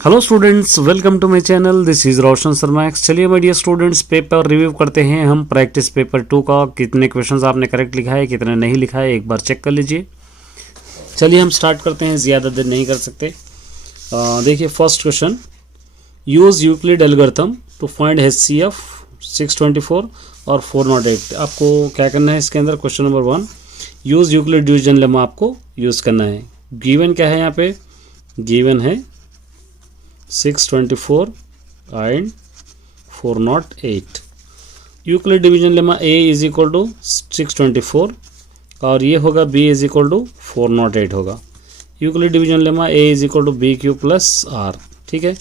Hello students, welcome to my channel. This is Roshan Sharma. चलिए my dear students, paper review करते हैं हम practice paper 2 का। कितने क्वेश्चंस आपने करेक्ट लिखा है, कितने नहीं लिखा है, एक बार चेक कर लीजिए। चलिए हम स्टार्ट करते हैं, ज़्यादा देर नहीं कर सकते। देखिए first question, use Euclid algorithm to find HCF 624 और 408। आपको क्या करना है इसके अंदर? Question number 1, use Euclid division lemma आपको यूज़ करना है। गिवन क्या है यहाँ पे? गिवन है 624 and 408। Euclid division lemma A is equal to 624 और ये होगा B इज इक्वल टू 408 होगा। Euclid division lemma A is equal to BQ plus R। ठीक है,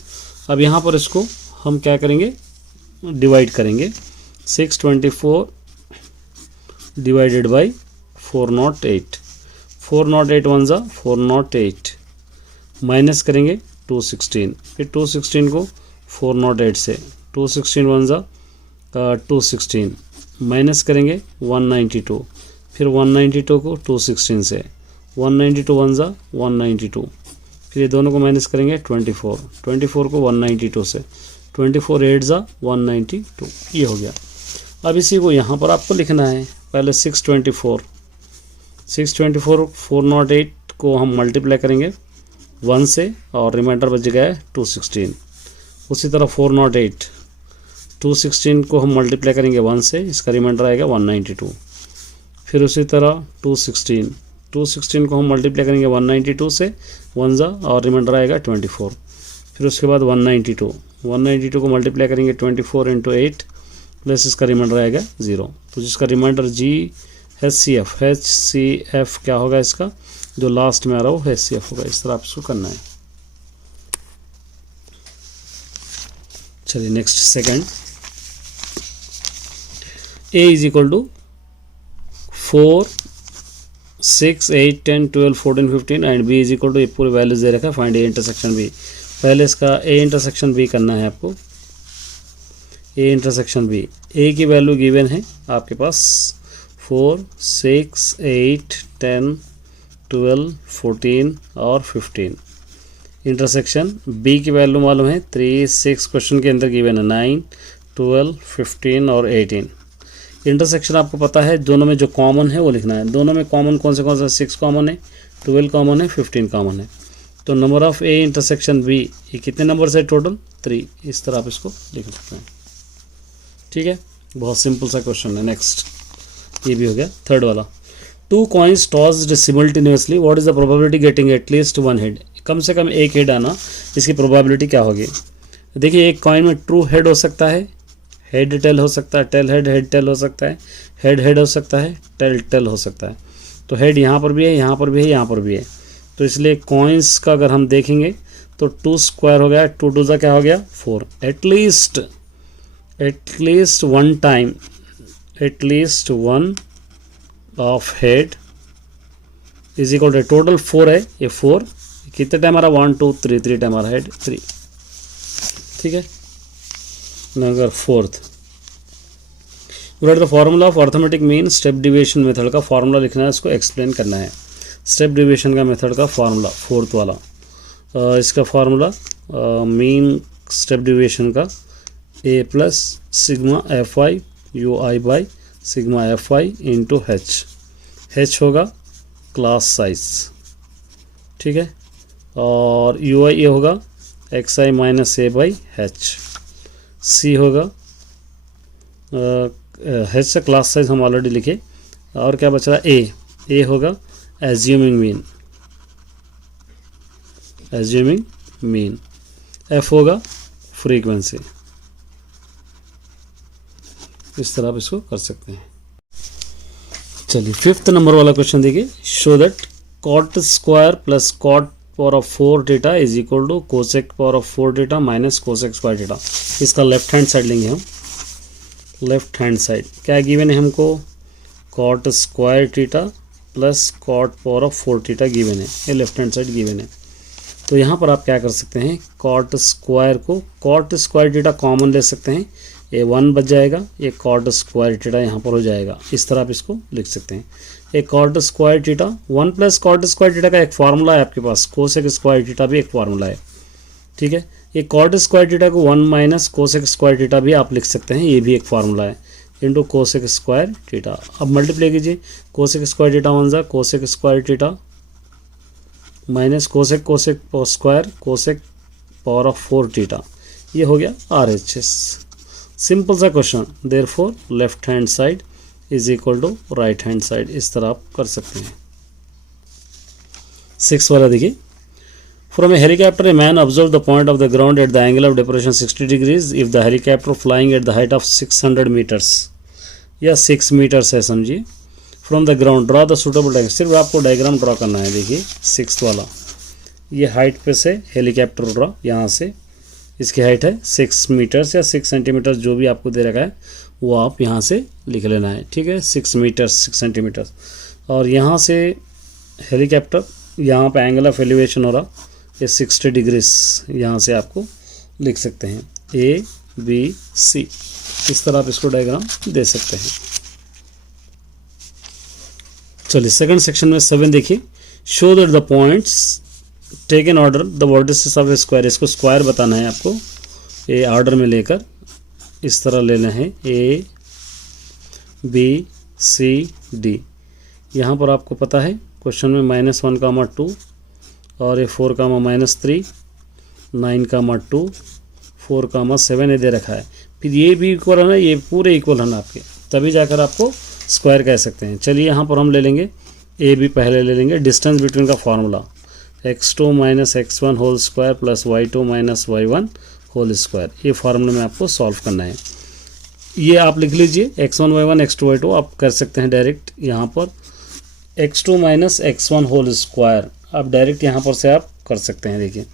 अब यहाँ पर इसको हम क्या करेंगे? डिवाइड करेंगे। 624 डिवाइडेड बाई 408। 408 वन ज़ा 408 माइनस करेंगे 216। फिर 216 को 408 से 216 वन ज़ा 216 माइनस करेंगे 192। फिर 192 को 216 से 192 वन ज़ा 192। फिर ये दोनों को माइनस करेंगे 24 को 192 से 24 8 ज़ा 192। ये हो गया। अब इसी को यहाँ पर आपको लिखना है। पहले 624 408 को हम मल्टीप्लाई करेंगे 1 से और रिमाइंडर बच गया है 216। उसी तरह 408 216 को हम मल्टीप्लाई करेंगे 1 से, इसका रिमाइंडर आएगा 192। फिर उसी तरह 216 को हम मल्टीप्लाई करेंगे 192 से 1 ज़ा और रिमाइंडर आएगा 24। फिर उसके बाद 192 को मल्टीप्लाई करेंगे 24 इंटू 8 प्लस इसका रिमाइंडर आएगा 0। तो जिसका रिमाइंडर HCF क्या होगा? इसका जो लास्ट में आ रहा हो HCF होगा। इस तरह आप इसको करना है। चलिए next second, A is equal to 4 6 8 10 12 14 15 and B is equal to, ये पूरी वैल्यूज दे रखा है। Find A intersection B। पहले इसका A इंटरसेक्शन B करना है आपको। A इंटरसेक्शन B, A की वैल्यू गिवन है आपके पास 4 6 8 10 12 14 और 15। इंटरसेक्शन B की वैल्यू मालूम है 3 6, क्वेश्चन के अंदर गिवन है 9 12 15 और 18। इंटरसेक्शन आपको पता है, दोनों में जो कॉमन है वो लिखना है। दोनों में कॉमन कौन से 6 कॉमन है, 12 कॉमन है, 15 कॉमन है। तो number of A intersection B, ये कितने नंबर है टोटल? 3। इस तरह आप इसको लिख सकते हैं। ठीक है, बहुत सिंपल सा क्वेश्चन है। नेक्स्ट, ये भी हो गया। थर्ड वाला, 2 coins tossed simultaneously, what is the probability getting at least one head? कम से कम एक हेड आना, इसकी प्रोबेबिलिटी क्या होगी? देखिए, एक कॉइन में ट्रू हेड हो सकता है, हेड टेल हो सकता है, टेल हेड टेल हो सकता है, हेड हो सकता है, टेल हो सकता है। तो हेड यहाँ पर भी है, यहाँ पर भी है, यहाँ पर भी है। तो इसलिए कॉइन्स का अगर हम देखेंगे तो 2 स्क्वायर हो गया, 2 2 क्या हो गया 4। At least one time, at least one of head is equal to, total 4 है, ये 4 कितने टाइम आ रहा? 1 2 3 टाइम आ रहा हेड 3। ठीक है, number fourth, right the formula of arithmetic mean step deviation method का फॉर्मूला लिखना है, इसको एक्सप्लेन करना है। स्टेप डिविएशन का मेथड का फॉर्मूला, फोर्थ वाला, इसका फॉर्मूला मीन स्टेप डिविएशन का A plus sigma FI UI by sigma FI into H होगा क्लास साइज। ठीक है, और UI ये होगा XI minus A by H। C होगा H से क्लास साइज हम ऑलरेडी लिखे, और क्या बच रहा है? A होगा एज्यूमिंग मीन। F होगा फ्रीक्वेंसी। इस तरह आप इसको कर सकते हैं। चलिए फिफ्थ नंबर वाला क्वेश्चन देखिए, show that cot square plus cot power of 4 theta is equal to cosec power of 4 theta minus cosec square theta. इसका लेफ्ट हैंड साइड लेंगे हम। लेफ्ट हैंड साइड क्या गिवन है हमको? Cot square theta plus cot power of 4 theta given है, ये left hand side given है। तो यहाँ पर आप क्या कर सकते हैं? कॉट स्क्वायर को, कॉट स्क्वायर थीटा कॉमन ले सकते हैं, ये 1 बच जाएगा, ये कॉट स्क्वायर थीटा यहाँ पर हो जाएगा। इस तरह आप इसको लिख सकते हैं। एक cot square theta 1 plus cot square theta का एक फार्मूला है आपके पास, कोसेक स्क्वायर थीटा भी एक फार्मूला है। ठीक है। ये कॉट स्क्वायर थीटा को 1 माइनस कोसेक स्क्वायर थीटा भी आप लिख सकते हैं, ये भी एक फार्मूला है, इंटू कोसेक स्क्वायर थीटा। अब मल्टीप्लाई कीजिए, कोसेक स्क्वायर थीटा वन जा cosec square theta minus cosec cosec square cosec power of 4 theta, ये हो गया RHS। सिंपल सा question, therefore left hand side is equal to right hand side, इस तरह आप कर सकते हैं। 6 वाला देखिए, from a helicopter a man observe the point of the ground at the angle of depression 60 degrees if the helicopter flying at the height of 600 metres या 6 metres है समझिए, from the ground draw the suitable diagram. सिर्फ आपको diagram draw करना है। देखिए 6 वाला, ये हाइट पे से हेलीकॉप्टर उड़ रहा, यहाँ से इसकी हाइट है 6 मीटर्स या 6 सेंटीमीटर्स, जो भी आपको दे रखा है वो आप यहाँ से लिख लेना है, ठीक है। 6 मीटर्स 6 सेंटीमीटर्स, और यहाँ से हेलीकॉप्टर, यहाँ पे एंगल ऑफ एलिवेशन हो रहा, ये 60 डिग्रीज, यहाँ से आपको लिख सकते हैं ABC। इस तरह आप इसको डायग्राम दे सकते हैं। चलिए सेकंड सेक्शन में 7 देखिए, show that the points take in order the vertices of a square. इसको स्क्वायर बताना है आपको, ये ऑर्डर में लेकर इस तरह लेना है ABCD। यहाँ पर आपको पता है क्वेश्चन में -1, 2 और ये 4, -3, 9, 2, 4, 7 ये दे रखा है। फिर ये भी इक्वल है ना, ये पूरे इक्वल है ना आपके, तभी जाकर आपको स्क्वायर कह सकते हैं। चलिए यहाँ पर हम ले लेंगे AB पहले ले लेंगे, डिस्टेंस बिटवीन का formula x2 - x1 whole square plus y2 - y1 whole square, ये फार्मूले में आपको सॉल्व करना है। ये आप लिख लीजिए x1 y1 x2 y2, आप कर सकते हैं डायरेक्ट यहाँ पर x2 - x1 होल स्क्वायर, आप डायरेक्ट यहाँ पर से आप कर सकते हैं। देखिए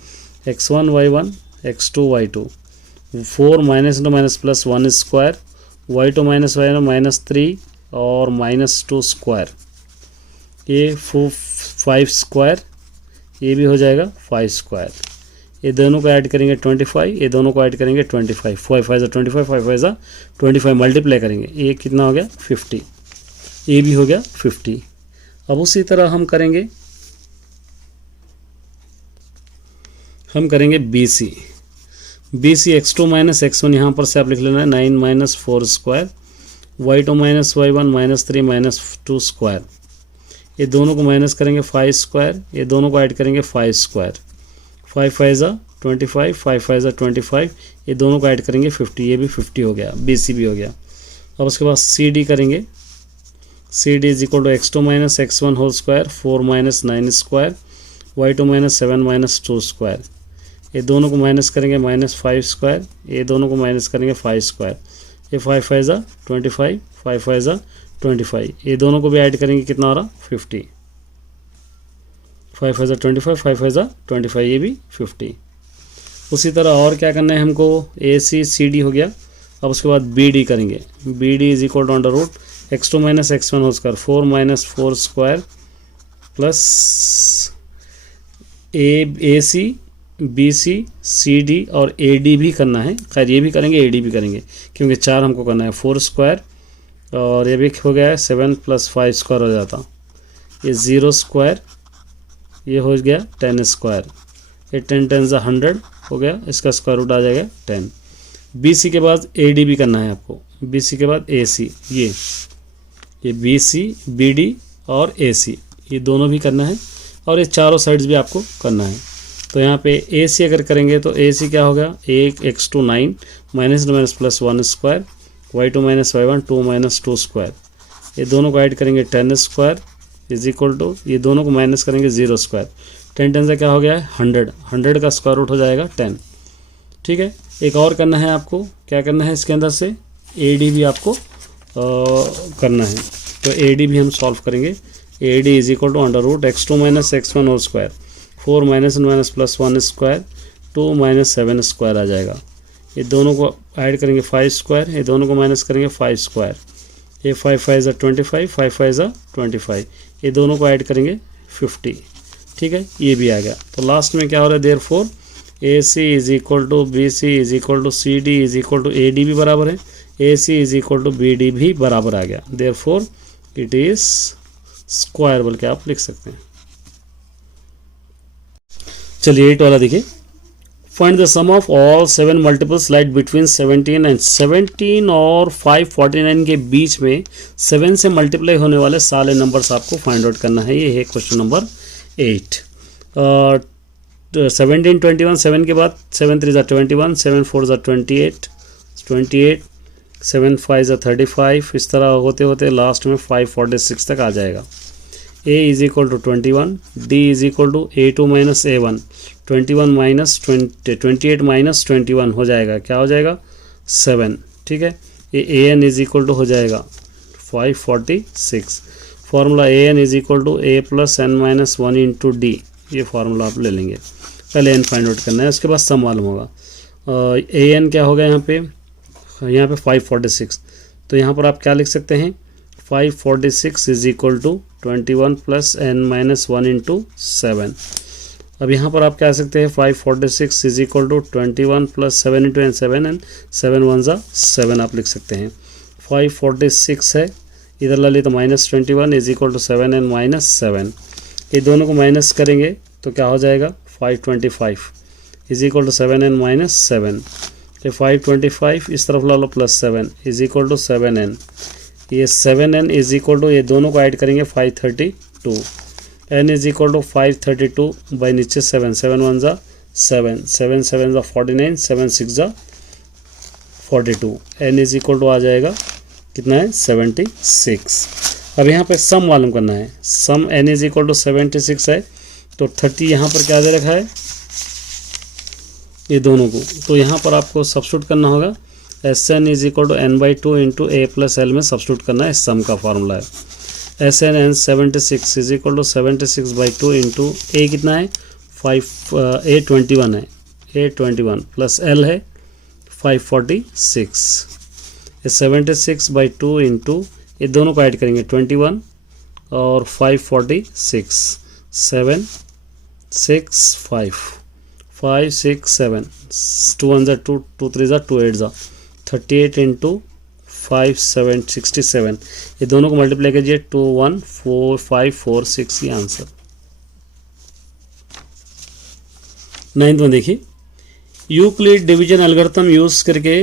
x1 y1 x2 y2, 4 - minus plus 1 square, y2 - y1 -3 और -2 स्क्वायर, ये 5 स्क्वायर, ये भी हो जाएगा 5 स्क्वायर। ये दोनों को ऐड करेंगे 25, ये दोनों को ऐड करेंगे 25, 5 5 25, 5 25 मल्टीप्लाई करेंगे, ये कितना हो गया 50, ये भी हो गया 50। अब उसी तरह हम करेंगे BC x2 - x1, यहाँ पर से आप लिख लेना है 9 - 4 स्क्वायर, y2 - y1 -3 -2 स्क्वायर, ये दोनों को माइनस करेंगे 5 स्क्वायर, ये दोनों को ऐड करेंगे 5 स्क्वायर, 5 5 25, 5 5 25, ये दोनों को ऐड करेंगे 50, ये भी 50 हो गया, BC भी हो गया। अब उसके बाद CD करेंगे, CD is equal to x2 - x1 whole square, 4 - 9 square, y2 - 7 -2 square, ये दोनों को माइनस करेंगे -5 स्क्वायर, ये दोनों को माइनस करेंगे 5 स्क्वायर, ये 5 5 25, 5 5 25, ये दोनों को भी ऐड करेंगे, कितना हो रहा 50, 5 5 25, 5 5 25, ये भी 50। उसी तरह और क्या करना है हमको, ACCD हो गया। अब उसके बाद BD करेंगे, BD is equal to under root x2 - x1 whole square, 4 - 4 square plus AC BC CD और AD भी करना है, खैर ये भी करेंगे AD भी करेंगे, क्योंकि 4 हमको करना है, 4 स्क्वायर और ये भी हो गया है 7 + 5 स्क्वायर हो जाता, ये 0 स्क्वायर, ये हो गया 10 स्क्वायर, ये 10 10 100 हो गया, इसका स्क्वायर रूट आ जाएगा 10। BC के बाद AD भी करना है आपको, BC के बाद AC, ये BC BD और AC, ये दोनों भी करना है, और ये चारों साइड्स भी आपको करना है। तो यहाँ पे AC अगर करेंगे तो AC क्या होगा, 1 x2 9 -2 plus 1 square, y2 - y1 2 - 2 square, ये दोनों को ऐड करेंगे 10 स्क्वायर इज इक्वल टू, ये दोनों को माइनस करेंगे 0 स्क्वायर, 10 10 से क्या हो गया है 100, 100 का स्क्वायर रूट हो जाएगा 10, ठीक है। एक और करना है आपको, क्या करना है इसके अंदर से AD भी आपको करना है, तो AD भी हम सॉल्व करेंगे। AD is equal to under root x2 - x1 whole square, 4 - plus 1 square, 2 - 7 square आ जाएगा, ये दोनों को ऐड करेंगे 5 स्क्वायर, ये दोनों को माइनस करेंगे 5 स्क्वायर, ये 5 5 25, 5 5 25, ये दोनों को ऐड करेंगे 50, ठीक है, ये भी आ गया। तो लास्ट में क्या हो रहा है, therefore AC is equal to BC is equal to CD is equal to AD भी बराबर है, AC is equal to BD भी बराबर आ गया, देयरफॉर इट इज स्क्वायर बोल के आप लिख सकते हैं। चलिए 8 वाला देखिए, find the sum of all 7 multiples light between 17 and 17 और 549 के बीच में 7 से मल्टीप्लाई होने वाले सारे नंबर्स आपको फाइंड आउट करना है। ये है क्वेश्चन नंबर 8। 17 21, 7 के बाद 7 3 21, 7 4 28, 7 5 35, इस तरह होते होते लास्ट में 546 तक आ जाएगा। a is equal to 21, d is equal to a2 minus a1, 21 minus 28 minus 21 हो जाएगा, क्या हो जाएगा 7। ठीक है, ये an इज इक्वल टू हो जाएगा 546। Formula an is equal to a plus n minus 1 into डी, ये फार्मूला आप ले लेंगे। पहले n फाइंड आउट करना है, उसके बाद सम मालूम होगा। an क्या होगा यहाँ पे 546, तो यहाँ पर आप क्या लिख सकते हैं 546 is equal to 21 plus n minus 1 into 7। अब यहाँ पर आप कह सकते हैं 546 is equal to 21 plus 7 into n 7 and 7 1 ज़ा 7 आप लिख सकते हैं। 546 है, इधर ला लिए तो minus 21 is equal to 7 and minus 7, ये दोनों को माइनस करेंगे तो क्या हो जाएगा 525 is equal to 7 and minus 7। ये 525 इस तरफ ला लो plus 7 is equal to 7n, ये 7n इज इक्वल टू, ये दोनों को ऐड करेंगे 532, n is equal to 532 by नीचे 7, 7 1 ज़ा 7, 7 7 ज़ा 49, 7 6 ज़ा 42, n इज इक्वल टू आ जाएगा कितना है 76। अब यहाँ पे सम मालूम करना है, सम n इज इक्वल टू 76 है, तो 30 यहाँ पर क्या दे रखा है ये दोनों को, तो यहाँ पर आपको सब्स्टिट्यूट करना होगा। Sn is equal to n by 2 into A plus L में सब्स्टिट्यूट करना है, सम का फार्मूला है। Sn n 76 is equal to 76 by 2 into A कितना है 21 है, A21 प्लस एल है 546, ये 76 बाई 2 इंटू ये दोनों को ऐड करेंगे 21 और 546, 7 6 5 5 6 7, 2 1 ज़ा 2, 2 3 ज़ा 2 8 ज़ा 38 इंटू 5 7 67, ये दोनों को मल्टीप्लाई कीजिए 2 1 4 5 4 6, ये आंसर। 9th में देखिए, यूक्लिड डिवीजन एल्गोरिथम यूज करके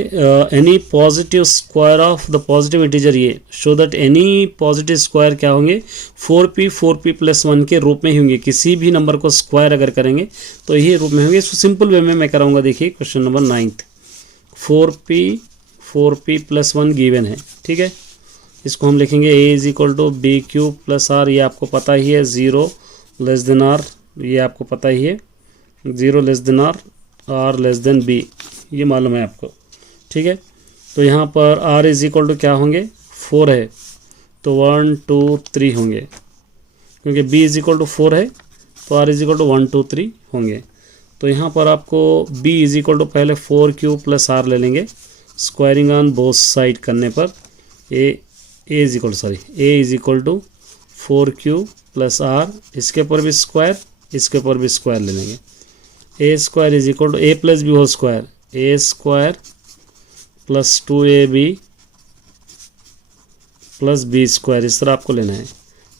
any positive square of the positive integer ये show that any positive square क्या होंगे 4p प्लस 1 के रूप में ही होंगे। किसी भी नंबर को स्क्वायर अगर करेंगे तो यही रूप में होंगे। इसको सिंपल वे में मैं कराऊंगा। देखिए question number 9th, 4p plus 1 given है, ठीक है। इसको हम लिखेंगे a is equal to b cube plus r, ये आपको पता ही है, 0 लेस देन आर, ये आपको पता ही है, 0 less than r, r less than b, ये मालूम है आपको, ठीक है। तो यहाँ पर आर इज इक्वल टू क्या होंगे 4 है तो 1 2 3 होंगे, क्योंकि बी इज इक्वल टू 4 है तो आर इज इक्वल टू 1 2 3 होंगे। तो यहाँ पर आपको b इज इक्वल टू पहले 4 क्यूब प्लस आर ले लेंगे, स्क्वायरिंग ऑन बोथ साइड करने पर a is equal to 4 cube plus r, इसके ऊपर भी स्क्वायर, इसके ऊपर भी स्क्वायर ले लेंगे। A square is equal to A plus B whole square, A square plus 2ab plus B square, इस तरह आपको लेना है।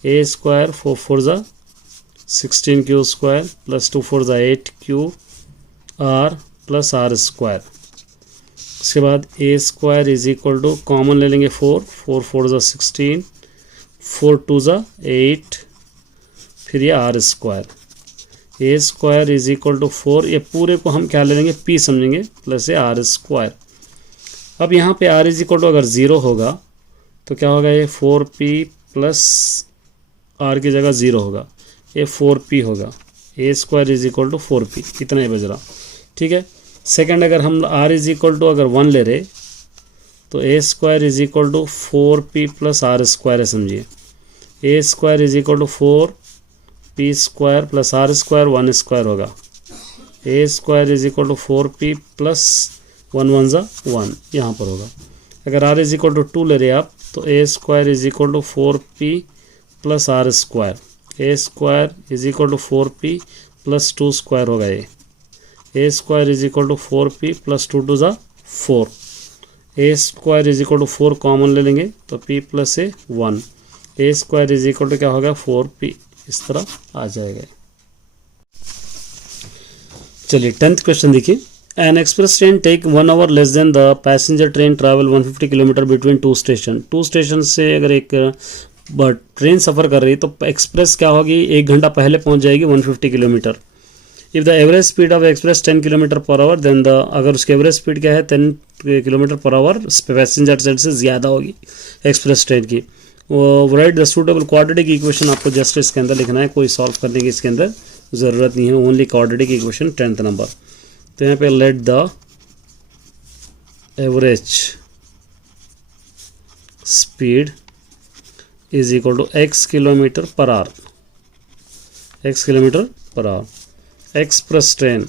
ए स्क्वायर 4 4 ज़ा 16 क्यू स्क्वायर प्लस 2 4 ज़ा 8 Q R plus R square. उसके बाद A square is equal to common ले लेंगे 4 4 4 ज़ा 16, 4 2 ज़ा 8, फिर ये r square. A square is equal to 4, ये पूरे को हम क्या ले लेंगे p समझेंगे, प्लस ये आर स्क्वायर। अब यहाँ पे r इज इक्वल टू अगर 0 होगा तो क्या होगा, ये 4p प्लस r की जगह 0 होगा, ये 4p होगा। A square is equal to 4p, इतना ही बज रहा, ठीक है। सेकंड, अगर हम r इज इक्वल टू अगर 1 ले रहे तो A square is equal to 4p plus R square है, समझिए। A square is equal to 4p square plus R square 1 square होगा। A square is equal to 4p plus 1 1 ज़ा 1 यहाँ पर होगा। अगर r इज इक्वल टू 2 ले रहे आप तो A square is equal to 4p plus R square, A square is equal to 4p plus 2 square होगा। ये A square is equal to 4p plus 2 2 ज़ा 4, A square is equal to 4 common ले लेंगे तो p plus A 1, A square is equal to क्या होगा 4p, इस तरह आ जाएगा। चलिए 10th क्वेश्चन देखिए। An express train take 1 hour less than the passenger train travel 150 kilometre between two station. Two station से अगर एक ट्रेन सफ़र कर रही है तो एक्सप्रेस क्या होगी, 1 घंटा पहले पहुंच जाएगी 150 kilometre. If the average speed of express 10 kilometre per hour then the, अगर उसकी एवरेज स्पीड क्या है 10 kilometre per our passenger train से ज़्यादा होगी एक्सप्रेस ट्रेन की। Right the suitable quadratic equation, आपको जस्ट इसके अंदर लिखना है, कोई सॉल्व करने की इसके अंदर ज़रूरत नहीं है, only quadratic equation 10th number. तो यहाँ पे let the average speed is equal to x kilometre per hour, x kilometre per hour. Express train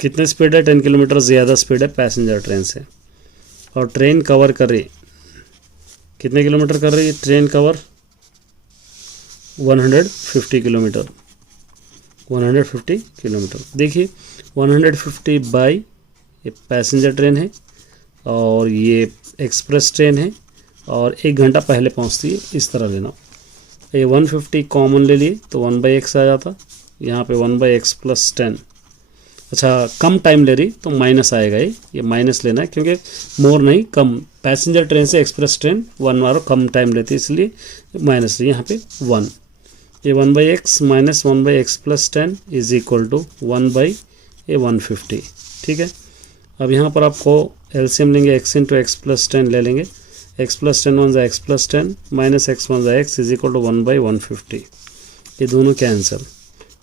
कितने स्पीड है, 10 किलोमीटर ज़्यादा स्पीड है पैसेंजर ट्रेन से। और ट्रेन कवर कर रही कितने किलोमीटर कर रही है, ट्रेन कवर 150 किलोमीटर, 150 किलोमीटर। देखिए 150 बाई, ये पैसेंजर ट्रेन है और ये एक्सप्रेस ट्रेन है और 1 घंटा पहले पहुंचती है, इस तरह लेना। ये 150 कॉमन ले लिए तो 1/x आ जाता, यहाँ पे 1/x प्लस 10। अच्छा कम टाइम ले रही तो माइनस आएगा, ये माइनस लेना है क्योंकि मोर नहीं कम, पैसेंजर ट्रेन से एक्सप्रेस ट्रेन 1 आवर कम टाइम लेती है इसलिए माइनस लिए, यहाँ पे 1। ये 1/x minus 1/x plus 10 is equal to 1/150। ठीक है, अब यहाँ पर आपको एलसीएम लेंगे, x इंटू एक्स प्लस 10 ले लेंगे, x plus 10 one x plus 10 minus x one x is equal to 1/150। ये दोनों cancel,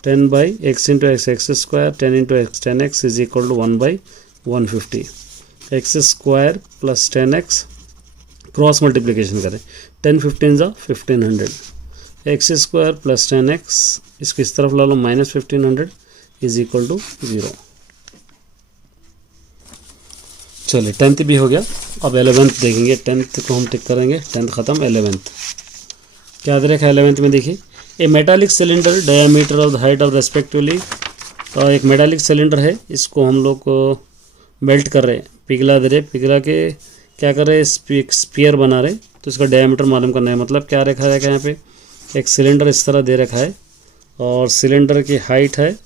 10/x into x square, 10 into x 10x is equal to 1/150। X square plus 10x cross multiplication करें, 10 15 जा 1500, x square plus 10x इसको इस तरफ ला लो minus 1500 is equal to 0। चलिए 10th भी हो गया, अब 11th देखेंगे। 10th को हम टिक करेंगे, 10th ख़त्म। 11th क्या दे रखा है 11th में, देखिए a metallic cylinder diameter of the height of respectively. तो एक मेटालिक सिलेंडर है, इसको हम लोग मेल्ट कर रहे हैं, पिघला दे रहे, पिघला के क्या कर रहे हैं, स्पीयर बना रहे। तो इसका डायमीटर मालूम करना है, मतलब क्या रखा है यहाँ पे, एक सिलेंडर इस तरह दे रखा है और सिलेंडर की हाइट है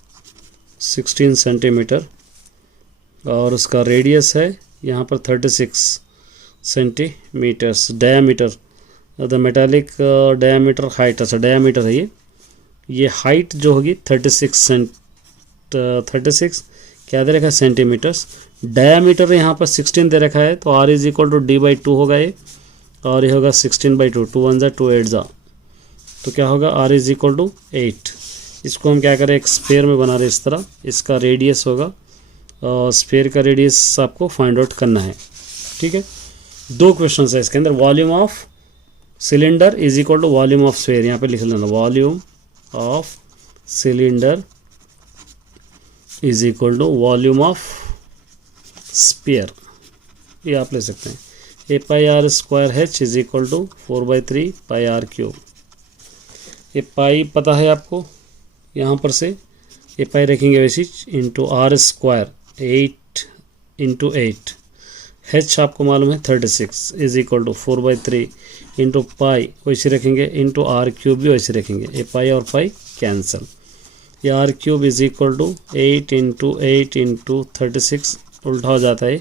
16 सेंटीमीटर और उसका रेडियस है यहाँ पर 36 centimetres. Diameter the metallic diameter height, अच्छा डायामीटर है ये हाइट जो होगी 36 क्या दे रखा है सेंटीमीटर्स। डायामीटर यहाँ पर 16 दे रखा है तो r is equal to d/2 होगा ये, और ये होगा 16/2, 2 1 जा 2 8 जा, तो क्या होगा r इज इक्वल टू 8। इसको हम क्या करें, एक स्फीयर में बना रहे इस तरह, इसका रेडियस होगा और स्फीयर का रेडियस आपको फाइंड आउट करना है। ठीक है, 2 क्वेश्चन है इसके अंदर। Volume of cylinder is equal to volume of sphere, यहाँ पे लिख लेना volume of cylinder is equal to volume of sphere, ये आप ले सकते हैं। A pi R square H is equal to 4/3 pi R cube. ये पाई पता है आपको, यहाँ पर से ये पाई रखेंगे वैसे into r square 8 into 8, h आपको मालूम है 36 is equal to 4/3 into pi वैसे रखेंगे, इंटू आर क्यूब भी वैसे रखेंगे, ये पाई और पाई कैंसिल। ये r cube is equal to 8 into 8 into 36 उल्टा हो जाता है,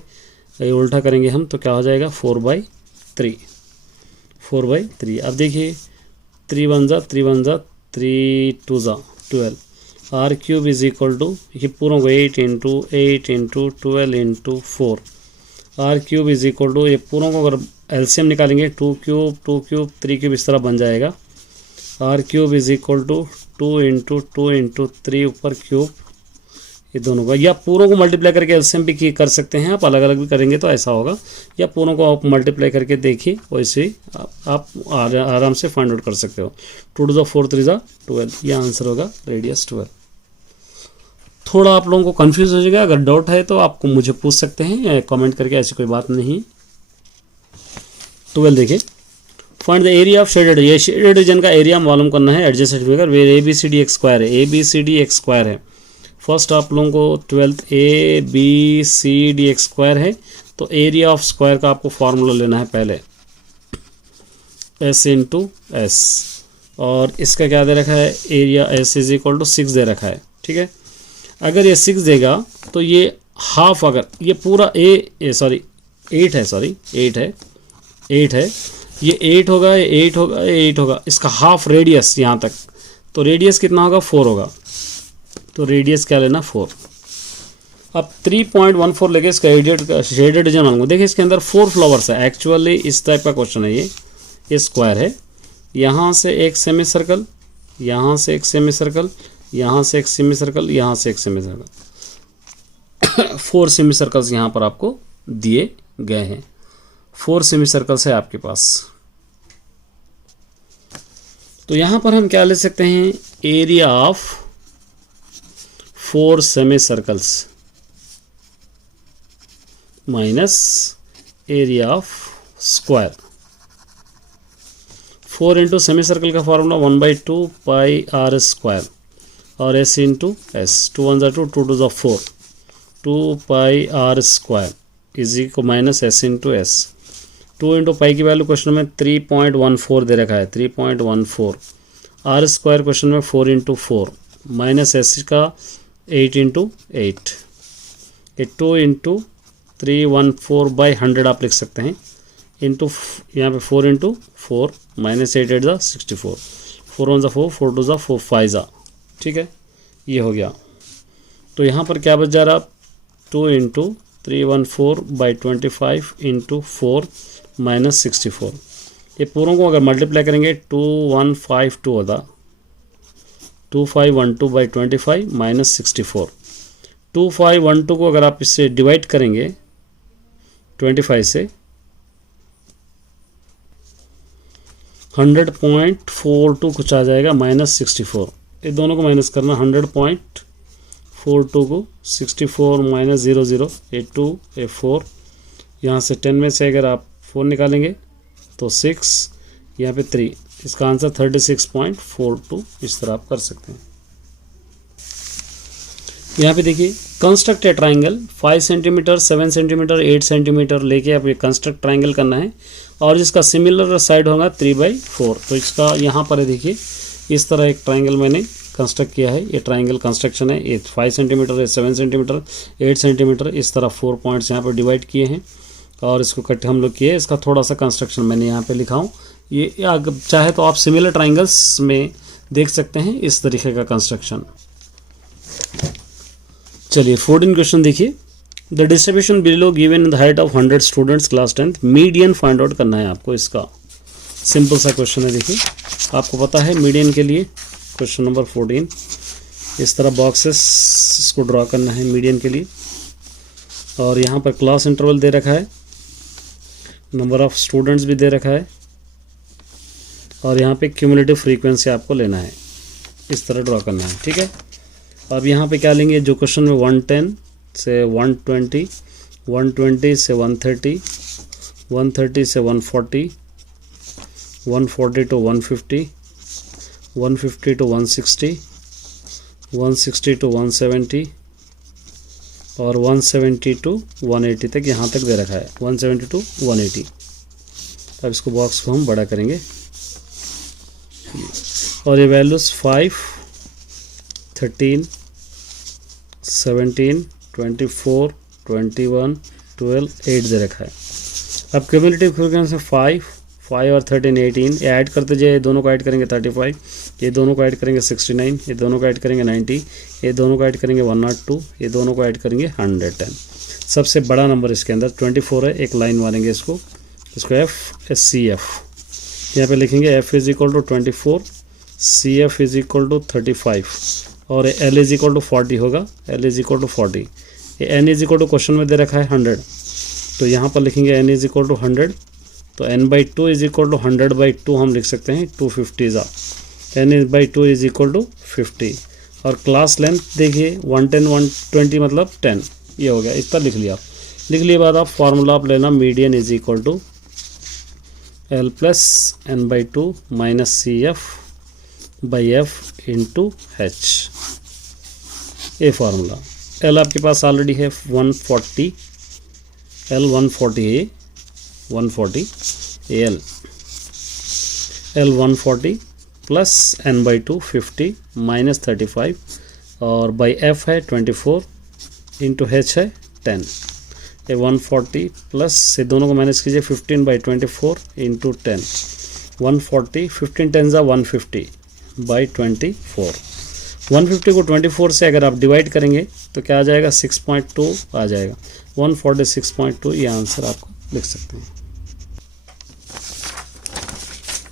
ये उल्टा करेंगे हम तो क्या हो जाएगा 4/3। अब देखिए 3 1 जा 3 1 जा 3 2 जा 12, r cube is equal to ये पूरा को 8 into 8 into 12 into 4, r cube is equal to ये पूरों को अगर एलसीएम निकालेंगे 2 क्यूब 3 क्यूब इस तरह बन जाएगा। R cube is equal to 2 into 2 into 3 ऊपर क्यूब, ये दोनों का, या पूरों को मल्टीप्लाई करके एलसीएम भी कर सकते हैं आप, अलग अलग भी करेंगे तो ऐसा होगा, या पूरों को आप मल्टीप्लाई करके देखिए वैसे ही आप आराम से फाइंड आउट कर सकते हो। 2 to the 4 3 जा 12, ये आंसर होगा रेडियस 12। थोड़ा आप लोगों को कंफ्यूज हो जाएगा, अगर डाउट है तो आपको मुझे पूछ सकते हैं कमेंट करके, ऐसी कोई बात नहीं। 12 देखिए, find the area of shaded, ये शेडेड रीजन का एरिया मालूम करना है एडजेसेंट फिगर, वे ABCD एक स्क्वायर है, ABCD एक स्क्वायर है। फर्स्ट आप लोगों को 12th ABCD एक स्क्वायर है तो एरिया ऑफ स्क्वायर का आपको फॉर्मूला लेना है पहले, S इंटू एस, और इसका क्या दे रखा है, area s is equal to 6 दे रखा है, ठीक है। अगर ये 6 देगा तो ये हाफ, अगर ये पूरा 8 है, ये 8 होगा, ये 8 होगा, ये 8 होगा, इसका हाफ रेडियस यहाँ तक, तो रेडियस कितना होगा, 4 होगा, तो रेडियस क्या लेना, 4। अब 3.14 लेके इसका शेडेड रीजन मांगूंगा। देखिए इसके अंदर 4 फ्लावर्स है, एक्चुअली इस टाइप का क्वेश्चन है ये स्क्वायर है, यहाँ से एक सेमी सर्कल, यहाँ से एक सेमी सर्कल, यहाँ से एक सेमी सर्कल, यहाँ से एक सेमी सर्कल 4 सेमी सर्कल्स यहाँ पर आपको दिए गए हैं, 4 सेमी सर्कल्स है आपके पास। तो यहाँ पर हम क्या ले सकते हैं, area of 4 semi circles minus area of square. 4 into semi circle का फॉर्मूला 1/2 पाई आर स्क्वायर और s into S, 2 1 2 2 2 4, 2 pi R square is equal minus S into S. 2 into pi की वैल्यू क्वेश्चन में 3.14 दे रखा है, 3.14। Are square question में 4 into 4 minus S का 8 into 8, ये 2 into 314/100 आप लिख सकते हैं, इंटू यहाँ पे 4 इंटू 4 माइनस 8 8 ज़ा 64, 4 1 ज़ा 4, 4 2 ज़ा 4 5 ज़ा, ठीक है, ये हो गया। तो यहाँ पर क्या बच जा रहा, 2 इंटू 314/25 इंटू 4 माइनस 64, ये पूरों को अगर मल्टीप्लाई करेंगे 2152 होता, 2512/25 माइनस 64। 2512 को अगर आप इससे डिवाइड करेंगे 25 से, 100.42 कुछ आ जाएगा माइनस 64, ये दोनों को माइनस करना, 100.42 को 64 माइनस 00, ये 2 ये 4, यहाँ से 10 में से अगर आप 4 निकालेंगे तो 6, यहाँ पे 3, इसका आंसर 36.42 इस तरह आप कर सकते हैं। यहाँ पे देखिए कंस्ट्रक्ट ए ट्राइंगल 5 सेंटीमीटर 7 सेंटीमीटर 8 सेंटीमीटर लेके आप ये कंस्ट्रक्ट ट्राइंगल करना है और जिसका सिमिलर साइड होगा 3/4। तो इसका यहाँ पर है, देखिए इस तरह एक ट्राइंगल मैंने कंस्ट्रक्ट किया है, ये ट्राइंगल कंस्ट्रक्शन है, ये 5 सेंटीमीटर है, 7 सेंटीमीटर 8 सेंटीमीटर, इस तरह 4 पॉइंट्स यहाँ पर डिवाइड किए हैं और इसको कट हम लोग किए। इसका थोड़ा सा कंस्ट्रक्शन मैंने यहाँ पे लिखा हूँ, ये अगर चाहे तो आप सिमिलर ट्राइंगल्स में देख सकते हैं इस तरीके का कंस्ट्रक्शन। चलिए 14 क्वेश्चन देखिए, the distribution below given in the height of 100 students class 10th, median find out करना है आपको। इसका सिंपल सा क्वेश्चन है, देखिए आपको पता है मीडियन के लिए क्वेश्चन नंबर 14 इस तरह बॉक्सेस इसको ड्रॉ करना है मीडियन के लिए, और यहाँ पर क्लास इंटरवल दे रखा है, नंबर ऑफ स्टूडेंट्स भी दे रखा है, और यहाँ पे क्यूमुलेटिव फ्रीक्वेंसी आपको लेना है, इस तरह ड्रॉ करना है, ठीक है। अब यहाँ पे क्या लेंगे, जो क्वेश्चन में 110 से 120, 120 से 130, 130 से 140, 140 to 150, 150 to 160, 160 to 170 और 170 to 180 तक यहाँ तक दे रखा है, 170 to 180। अब इसको बॉक्स को हम बड़ा करेंगे और ये वैल्यूज़ 5, 13, 17, 24, 21, 12, 8 दे रखा है। अब क्यूमुलेटिव फ्रीक्वेंसी 5 और 13 18, ये ऐड करते जाइए, दोनों को ऐड करेंगे 35, ये दोनों को ऐड करेंगे 69, ये दोनों को ऐड करेंगे 90, ये दोनों को ऐड करेंगे 102, ये दोनों को ऐड करेंगे 110। सबसे बड़ा नंबर इसके अंदर 24 है, एक लाइन मारेंगे इसको CF यहाँ पे लिखेंगे, F is equal to 24, CF is equal to 35 और L इज इक्वल टू 40 होगा, L इज इक्वल टू 40। ये N is equal to question में दे रखा है 100, तो यहाँ पर लिखेंगे N इज इक्वल टू 100, तो N/2 इज इक्वल टू 100/2 हम लिख सकते हैं 250 ज़ा, N/2 इज इक्वल टू 50। और क्लास लेंथ देखिए 110 120 मतलब 10, ये हो गया, इतना लिख लिया। लिख लिए बाद आप फार्मूला आप लेना, median is equal to L plus N/2 minus CF/F into H, ये फार्मूला। L आपके पास ऑलरेडी है 140, L 140 है, 140 L 140 प्लस n/2 50 माइनस 35 और बाई एफ है 24 इंटू h है 10, ये 140 प्लस से दोनों को माइनस कीजिए 15/24 इंटू 10, 140 15 10 ज़ा 150/24, 150 को 24 से अगर आप डिवाइड करेंगे तो क्या आ जाएगा 6.2 आ जाएगा, 146.2 ये आंसर आपको लिख सकते हैं।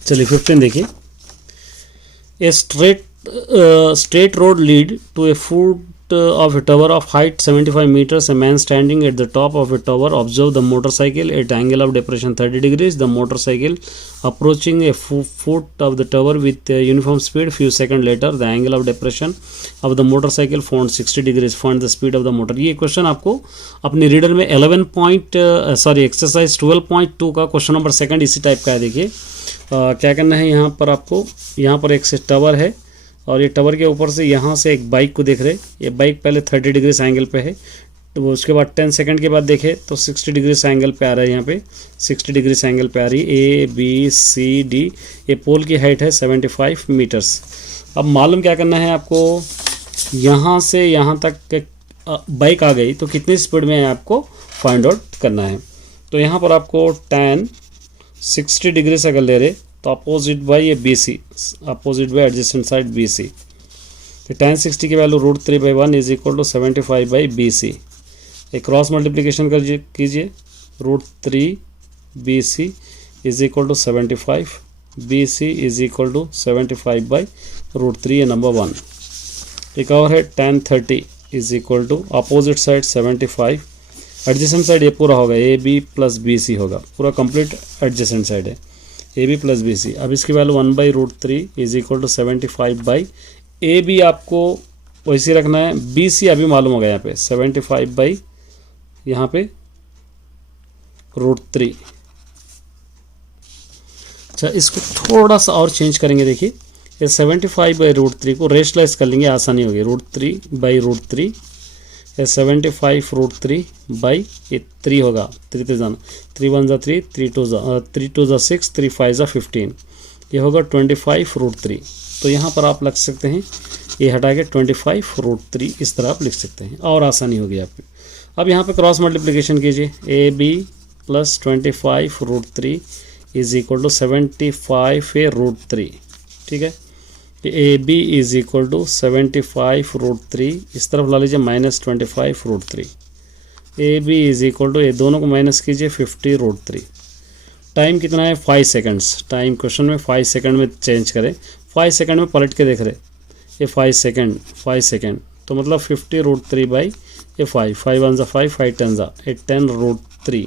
चलिए 15 देखिए, ए straight road lead to a foot of a tower of height 75 meters. A man standing at the top of a tower observe the motorcycle at angle of depression 30 degrees. The motorcycle approaching a foot of the tower with uniform speed. Few seconds later the angle of depression of the motorcycle found 60 degrees. Find the speed of the motor. ये question आपको अपने reader में exercise 12.2 का question number 2 इसी type का है। देखिए क्या करना है, यहाँ पर आपको, यहाँ पर एक टावर है और ये टावर के ऊपर से यहाँ से एक बाइक को देख रहे, ये बाइक पहले 30 डिग्री एंगल पे है, तो उसके बाद 10 सेकंड के बाद देखे तो 60 डिग्री एंगल पे आ रहा है, यहाँ पे 60 डिग्री एंगल पे आ रही है। ABCD, ये पोल की हाइट है 75 मीटर्स। अब मालूम क्या करना है आपको, यहाँ से यहाँ तक बाइक आ गई तो कितनी स्पीड में है आपको फाइंड आउट करना है। तो यहाँ पर आपको tan 60 डिग्री से अगर ले रहे तो अपोजिट बाई ये BC, opposite by adjacent side BC, तो tan 60 की value √3/1 is equal to 75/BC। एक क्रॉस मल्टीप्लिकेशन कीजिए, √3BC is equal to 75, BC is equal to 75/√3, ये नंबर 1। एक और है tan 30 is equal to opposite side 75, adjacent side ये पूरा होगा AB प्लस BC होगा, पूरा कंप्लीट एडजेसेंट साइड है AB प्लस BC। अब इसकी value 1/√3 is equal to 75 AB आपको वैसे रखना है, BC अभी मालूम होगा यहाँ पे 75 यहाँ पे √3। अच्छा इसको थोड़ा सा और चेंज करेंगे, देखिए ये 75/√3 को रेशलाइज कर लेंगे, आसानी होगी, √3/√3, ये 75√3 ये 3 होगा, 3 3 जाना, 3 1 ज़ा 3, 3 2 ज़ा 6, 3 5 ज़ा 15, ये होगा 25√3। तो यहाँ पर आप लिख सकते हैं, ये हटा के 25√3 इस तरह आप लिख सकते हैं और आसानी होगी आपकी। अब यहाँ पे क्रॉस मल्टीप्लिकेशन कीजिए, AB plus 25√3 is equal to 75/√3, ठीक है। AB इज इक्वल टू 75√3, इस तरफ ला लीजिए minus 25√3, AB is equal to, ये दोनों को माइनस कीजिए 50√3। टाइम कितना है 5 सेकंड्स, टाइम क्वेश्चन में 5 सेकंड में चेंज करें, 5 सेकंड में पलट के देख रहे, ये 5 सेकंड तो मतलब 50√3 ये 5 1 ज़ा 5, 5 10 ज़ा, ये 10√3।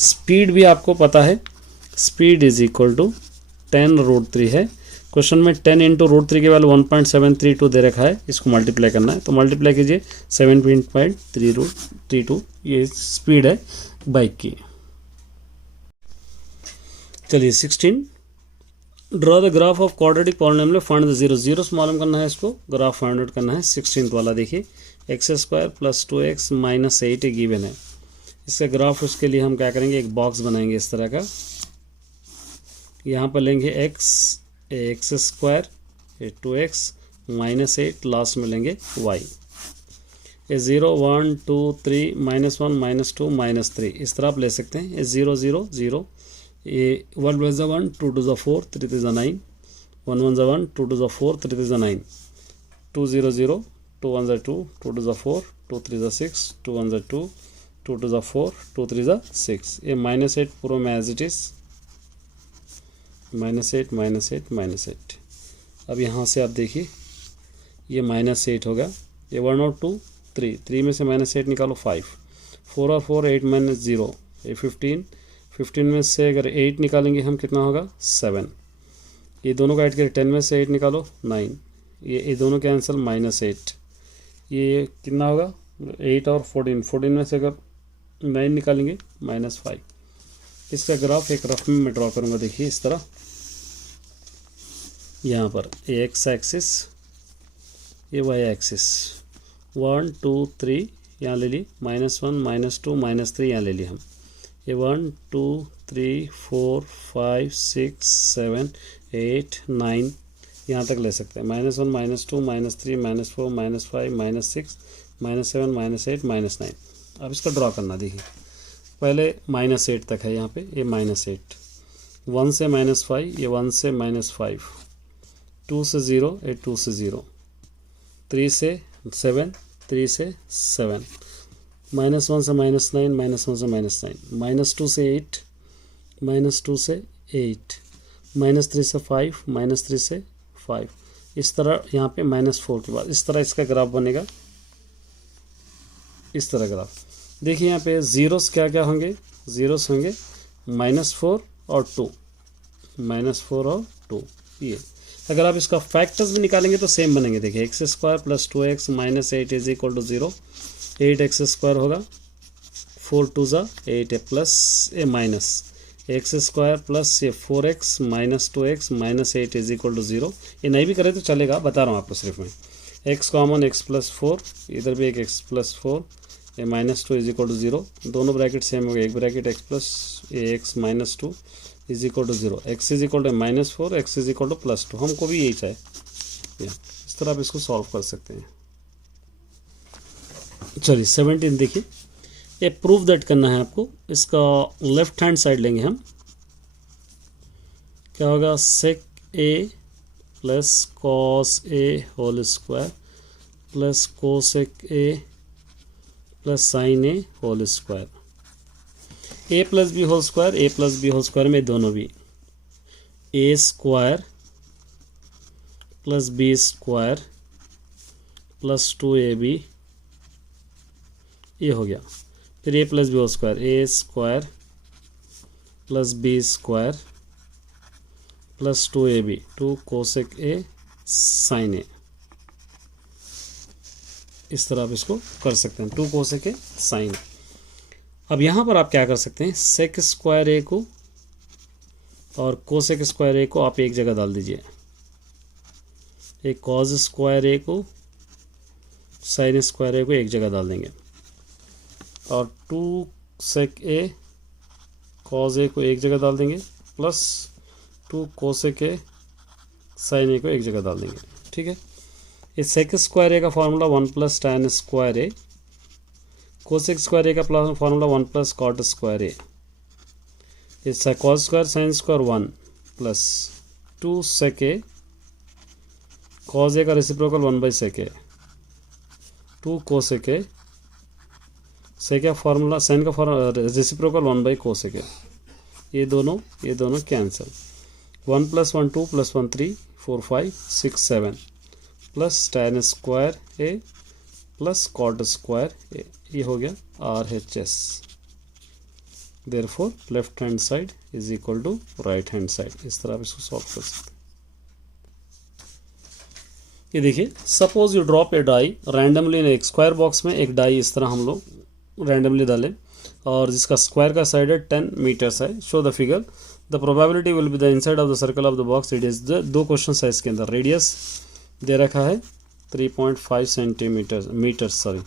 स्पीड भी आपको पता है, स्पीड इज इक्वल टू 10√3 है। क्वेश्चन में 10 इंटू √3 के वैल्यू 1.732 दे रखा है, इसको मल्टीप्लाई करना है, तो मल्टीप्लाई कीजिए 17.32, ये स्पीड है बाइक की। चलिए 16, draw the graph of quadratic polynomial, find the zeros मालूम करना है, इसको ग्राफ फाइंड आउट करना है। 16 वाला देखिए, x² + 2x - 8 गिवन है, इसका ग्राफ, उसके लिए हम क्या करेंगे, एक बॉक्स बनाएंगे इस तरह का, यहाँ पर लेंगे x² 2x - 8, लास्ट में लेंगे y, ये 0 1 2 3 -1 -2 -3 इस तरह आप ले सकते हैं। ये 0 0 0, ये 1 + 1 2 2 4 3 3 9, 1 1 1 2 2 4 3 3 9, 2 0 0 2 1 2 2 2 4 2 3 6, 2 1 2 2 2 4 2 3 6, ये -8 पूरा में एज इट इज़, -8 -8 -8। अब यहाँ से आप देखिए ये -8 होगा, ये 1 और 2 3, 3 में से -8 निकालो 5, 4 और 4 8 - 0, ये 15, 15 में से अगर 8 निकालेंगे हम कितना होगा 7, ये दोनों का ऐड करें, 10 में से 8 निकालो 9, ये दोनों कैंसिल -8, ये कितना होगा 8 और 14, 14 में से अगर 9 निकालेंगे -5। इसका ग्राफ एक रफ में मैं ड्रॉ करूँगा, देखिए इस तरह, यहाँ पर ये x एक्सिस, ये y एक्सिस, 1 2 3 यहाँ ले ली, -1 -2 -3 यहाँ ले ली हम, ये 1 2 3 4 5 6 7 8 9 यहाँ तक ले सकते हैं। -1 -2 -3 -4 -5 -6 -7 -8 -9। अब इसका ड्रॉ करना देखिए, पहले -8 तक है यहाँ पे, ये -8, 1 से -5, ये 1 से -5, 2 से 0, ये 2 से 0, 3 से 7, 3 से 7, -1 से -9, -1 से -9, -2 से 8, -2 से 8, -3 से 5, -3 से 5, इस तरह यहाँ पे -4 के बाद इस तरह इसका ग्राफ बनेगा, इस तरह ग्राफ। देखिए यहाँ पे जीरोस क्या क्या होंगे, जीरोस होंगे -4 और 2, -4 और 2। ये अगर आप इसका फैक्टर्स भी निकालेंगे तो सेम बनेंगे। देखिए x² + 2x - 8 = 0, 8x² होगा, 4 2 ज़ा 8 प्लस ए माइनस x² प्लस ये 4x - 2x - 8 = 0। ये नहीं भी करें तो चलेगा, बता रहा हूँ आपको सिर्फ मैं। x कॉमन x + 4, इधर भी एक x + 4, ये -2 = 0, दोनों ब्रैकेट सेम हो गए, एक ब्रैकेट x प्लस ये x - 2 = 0, x = -4, x = +2, हमको भी यही चाहिए। इस तरह आप इसको सॉल्व कर सकते हैं। चलिए 17 देखिए, ये प्रूफ दैट करना है आपको। इसका लेफ्ट हैंड साइड लेंगे हम, क्या होगा, sec a + cos a whole square + cosec a + sin a whole square, a + b whole square, a + b whole square में दोनों भी a² + b² + 2ab, ये हो गया। फिर a + b whole square, a² + b² + 2ab, 2 cosec a sin a, इस तरह आप इसको कर सकते हैं, 2 cosec a sin। अब यहाँ पर आप क्या कर सकते हैं, sec² a को और cosec² a को आप एक जगह डाल दीजिए, एक cos² a को sin² a को एक जगह डाल देंगे, और 2 sec a cos a को एक जगह डाल देंगे, plus 2 cosec a sin a को एक जगह डाल देंगे। ठीक है, इस sec² a का formula 1 + tan² a, cosec² a का फॉर्मूला 1 + cot² a, इस cos² sin² 1 plus 2 sec a, cos a का reciprocal 1/sec a, 2 cosec a, sec का फॉर्मूला, sin का रेसिप्रोकल 1/cosec a, ये दोनों cancel, 1 + 1 2 + 1 3 4 5 6 7 plus tan² a plus cot² a, ये हो गया RHS। Therefore left hand side is equal to right hand side. इस तरह आप इसको सॉल्व कर सकते हैं। ये देखिए, suppose you drop a die randomly in एक स्क्वायर बॉक्स में, एक डाई इस तरह हम लोग रैंडमली डालें और जिसका स्क्वायर का साइड है 10 मीटर्स है। Show the figure, the probability will be the inside of the circle of the box radius. दो क्वेश्चन है इसके अंदर, रेडियस दे रखा है 3.5 सेंटीमीटर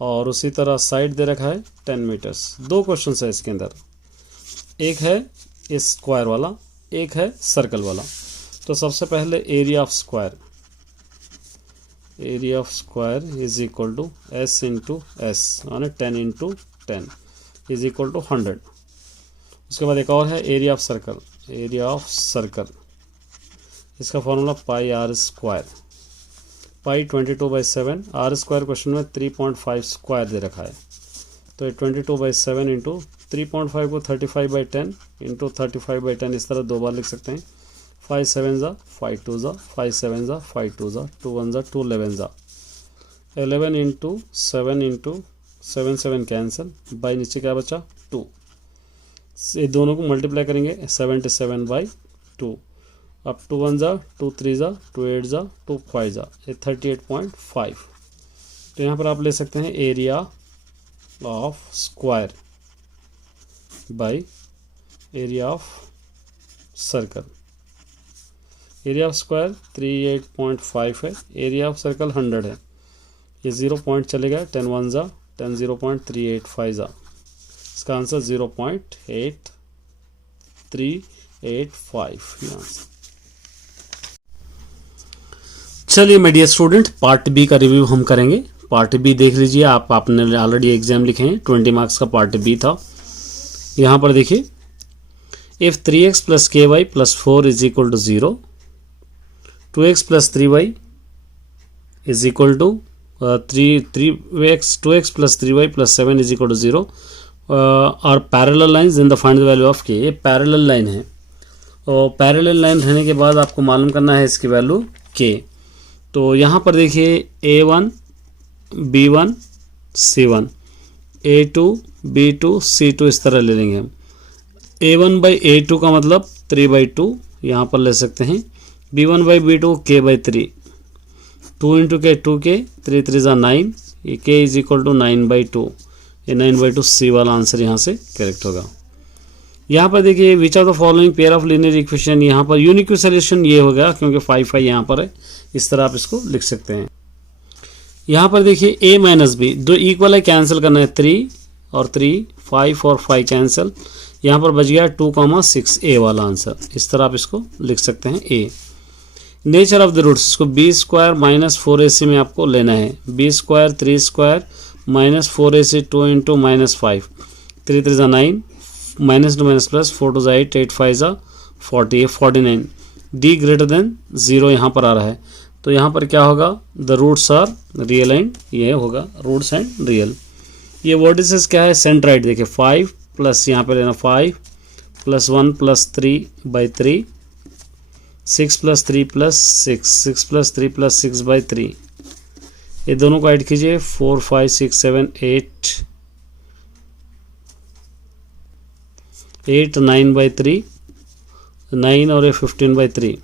और उसी तरह साइड दे रखा है 10 मीटर्स। दो क्वेश्चन है इसके अंदर, एक है इस स्क्वायर वाला, एक है सर्कल वाला। तो सबसे पहले area of square, area of square is equal to s into s, माने 10 इंटू 10 इज इक्वल टू 100। उसके बाद एक और है area of circle, area of circle, इसका फॉर्मूला पाई r स्क्वायर, पाई 22/7, r स्क्वायर क्वेश्चन में 3.5 स्क्वायर दे रखा है, तो 22/7 इंटू 3.5 को 35/10 इंटू 35/10 इस तरह दो बार लिख सकते हैं। 5 7 ज़ा 5 2 ज़ा 5 7 ज़ा 5 2 ज़ा 2 1 ज़ा 2 11 ज़ा 11 इंटू 7 इंटू 7 7 कैंसिल, बाई नीचे क्या बचा 2, ये दोनों को मल्टीप्लाई करेंगे 77/2, अब 2 1 ज़ा 2 3 ज़ा 2 8 ज़ा 2 5 ज़ा, ये 38.5। तो यहाँ पर आप ले सकते हैं area of square by area of circle. Area of square 38.5 है, एरिया ऑफ सर्कल 100 है, ये 0 पॉइंट चले गए, 10 1 ज़ा 10 0.385 ज़ा इसका आंसर 0.8385 यहाँ से। चलिए मेरे डियर स्टूडेंट, पार्ट बी का रिव्यू हम करेंगे। पार्ट बी देख लीजिए आप, आपने ऑलरेडी एग्जाम लिखे हैं, 20 मार्क्स का पार्ट बी था। यहाँ पर देखिए, if 3x plus k y plus 4 is equal to 0, 2x plus 3y is equal to 2x plus 3y प्लस 7 इज इक्वल टू 0 और parallel lines in the find the value of k. ये parallel line है और parallel line रहने के बाद आपको मालूम करना है इसकी वैल्यू के। तो यहाँ पर देखिए A1 B1 C1, A2 B2 C2 इस तरह ले लेंगे हम। A1 बाई A2 का मतलब 3/2 यहाँ पर ले सकते हैं। B1 by B2 K by 3, 2 into के 2K, 3 3 ज़ा 9, ये K इज इक्वल टू 9/2, ये 9/2 C वाला आंसर यहाँ से करेक्ट होगा। यहाँ पर देखिए विच of the following pair of linear equation, यहाँ पर यूनिक सोल्यूशन ये हो गया क्योंकि 5 यहाँ पर है, इस तरह आप इसको लिख सकते हैं। यहाँ पर देखिए A माइनस बी, दो इक्वल है, कैंसिल करना है, 3 और 3, 5 और 5 कैंसिल, यहाँ पर बच गया 2,6 A वाला आंसर। इस तरह आप इसको लिख सकते हैं A। Nature of the roots, इसको बी स्क्वायर माइनस 4AC में आपको लेना है। B square 3 square minus 4AC 2 into minus 5, 3 3 ज़ा 9, माइनस टू माइनस प्लस, 4 2 ज़ा 8, 8 5 ज़ा 40, 49। डी ग्रेटर देन 0 यहाँ पर आ रहा है, तो यहाँ पर क्या होगा, the roots are real and ये होगा रूट्स एंड रियल। ये वर्टिसेस क्या है, सेंट्राइड देखिए 5 प्लस यहाँ पे लेना 5 plus 1 plus 3/3, 6 plus 3 plus 6, 6 plus 3 plus 6/3, ये दोनों को ऐड कीजिए 4 5 6 7 8 8 9/3, 9 और ये 15/3,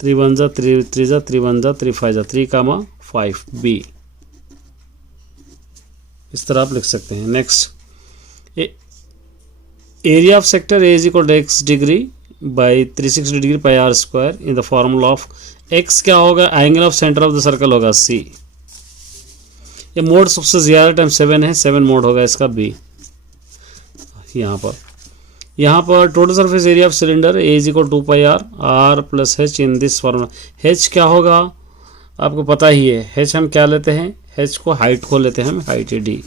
3 1 ज़ा 3 3 ज़ा 3 1 ज़ा 3 5 ज़ा 3,5 B। इस तरह आप लिख सकते हैं। Next, area of sector A is equal to x degree by 360 degree pi r square in the formula of x क्या होगा, angle of centre of the circle होगा C। ये मोड सबसे ज़्यादा टाइम 7 है, 7 मोड होगा इसका B। यहाँ पर total surface area of cylinder A is equal 2 pi r plus h in this formula. h क्या होगा आपको पता ही है, h हम क्या लेते हैं, h को हाइट को लेते हैं हम, हाइट है d।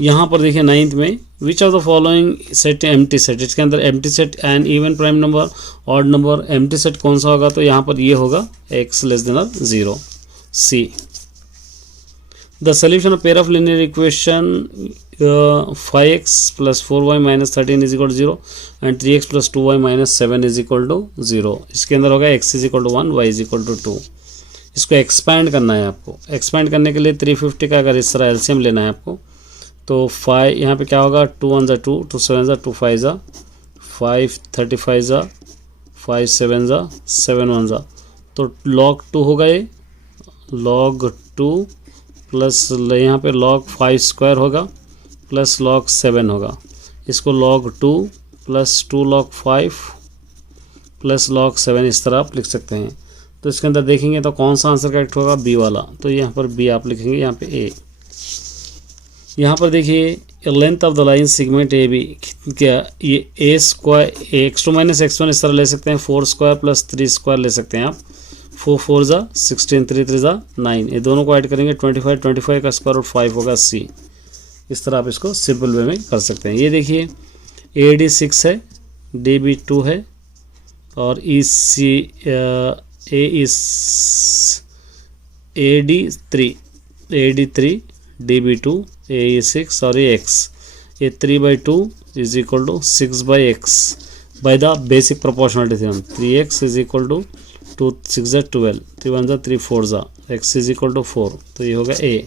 यहाँ पर देखिए 9th में, which of the following set empty set, इसके अंदर empty set and even prime number odd number, empty set कौन सा होगा, तो यहाँ पर ये होगा x less than 0 C। The solution of pair of linear equation 5x plus 4y minus 13 is equal to 0 and 3x plus 2y minus 7 is equal to 0। इसके अंदर होगा x is equal to 1, y is equal to 2। इसको expand करना है आपको। Expand करने के लिए 350 का अगर इस तरह एलसीएम लेना है आपको, तो 5 यहाँ पे क्या होगा, 2 1 ज़ा 2, 2 7 ज़ा 2 5 ज़ा 5 35 ज़ा 5 7 ज़ा 7 1 ज़ा, तो log 2 होगा ये, log 2 प्लस यहाँ पे log 5 स्क्वायर होगा प्लस log 7 होगा। इसको log 2 plus 2 log 5 plus log 7 इस तरह आप लिख सकते हैं। तो इसके अंदर देखेंगे तो कौन सा आंसर करेक्ट होगा, बी वाला। तो यहाँ पर बी आप लिखेंगे, यहाँ पे ए। यहाँ पर देखिए length of the line segment A B क्या, ये A square x2 minus x1 इस तरह ले सकते हैं, 4 स्क्वायर प्लस 3 स्क्वायर ले सकते हैं आप, 4 4 ज़ा 16, 3 3 ज़ा 9, ये दोनों को ऐड करेंगे 25, 25 का स्क्वायर रूट 5 होगा C। इस तरह आप इसको सिंपल वे में कर सकते हैं। ये देखिए AD 6 है, DB 2 है और AD 3 DB 2 AE 6 और ये x, ये 3/2 is equal to 6/x by the basic proportionality theorem. 3x is equal to 2 6 ज़ा 12, 3 1 ज़ा 3 4 ज़ा, x इज इक्वल टू 4, तो ये होगा a,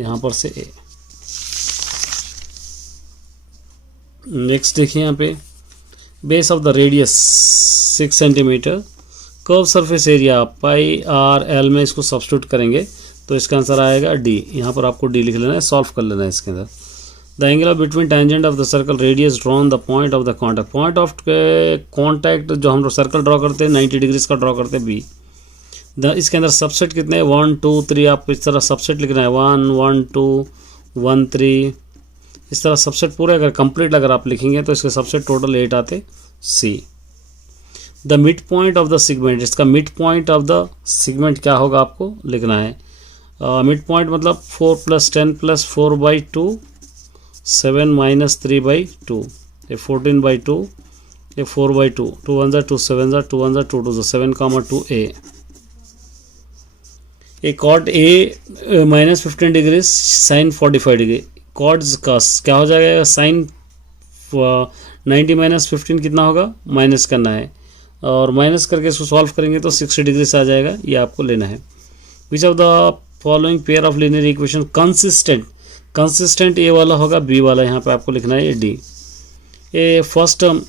यहाँ पर से a। नेक्स्ट देखिए यहाँ पे base of the radius 6 centimetre, curve surface area pi R L में इसको सब्स्टिट्यूट करेंगे तो इसका आंसर आएगा डी। यहाँ पर आपको डी लिख लेना है, सॉल्व कर लेना है इसके अंदर। The angle of between tangent of the circle radius drawn the point of the contact, point of contact जो हम लोग सर्कल ड्रॉ करते हैं 90 डिग्रीज का ड्रॉ करते हैं बी। इसके अंदर सबसेट कितने हैं, 1 2 3, आप इस तरह सबसेट लिखना है, 1 1 2 1 3, इस तरह सबसेट पूरे अगर कंप्लीट अगर आप लिखेंगे तो इसके सबसेट टोटल 8 आते। See the mid point of the segment, इसका mid point of the segment क्या होगा आपको लिखना है। मिड पॉइंट मतलब 4 + 10 + 4/2, 7 - 3/2, ये 14/2, ये 4/2, 2 1 2 7 2 1 2 2 7, 2 a। A cot A -15 degree sine 45 degree, कॉड्स का क्या हो जाएगा, साइन 90 - 15 कितना होगा, माइनस करना है, और माइनस करके इसको सॉल्व करेंगे तो 60 डिग्री से आ जाएगा, ये आपको लेना है। Which of the following pair of linear equation consistent, consistent A वाला होगा, बी वाला यहाँ पे आपको लिखना है, ये D. A first term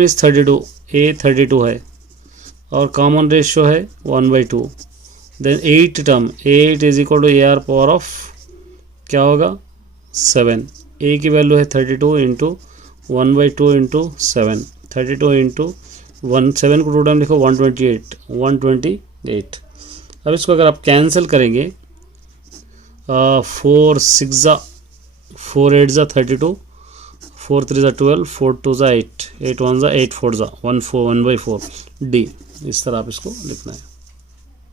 is 32, A 32 है और कॉमन रेशियो है 1/2। Then 8 term, 8 = AR power of क्या होगा 7, ए की वैल्यू है 32 × 1/2 × 7, 32 × 1, 7 को 2 टाइम लिखो 128। अब इसको अगर आप कैंसिल करेंगे 4 6 4 8 32, 4 3 12, 4 2 8, 8 1 8 4 1/4, D। इस तरह आप इसको लिखना है।